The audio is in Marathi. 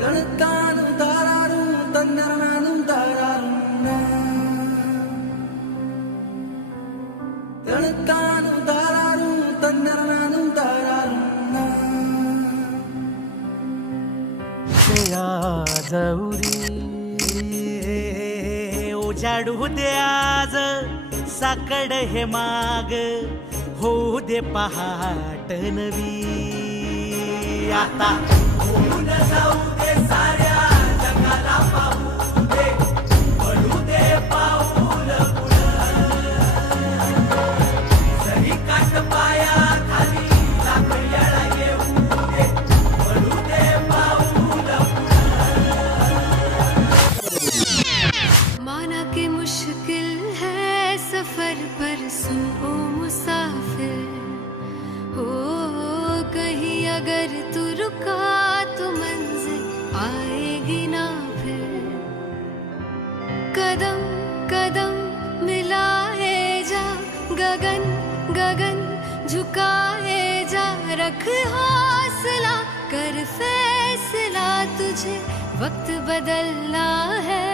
തണുത്താനും താരാറും തന്നറനാനും താരാറും തണുത്താനും താരാറും തന്നറനാനും താരാറും जवरी उजाडू दे आज साकड हे माग होऊ दे पहाट नवी आता होऊन जाऊ दे साऱ्या जगाला पाहू दे पडू दे पाऊल सही काट पाया खाली लाकड्याला येऊ दे पडू दे पाऊल माना कि मुश्किल है सफर पर सुन ओ मुसाफिर हो कहीं अगर तू रुका तो मंजिल आएगी ना फिर कदम कदम मिलाए जा गगन गगन झुकाए जा रख हौसला कर फैसला तुझे वक्त बदलना है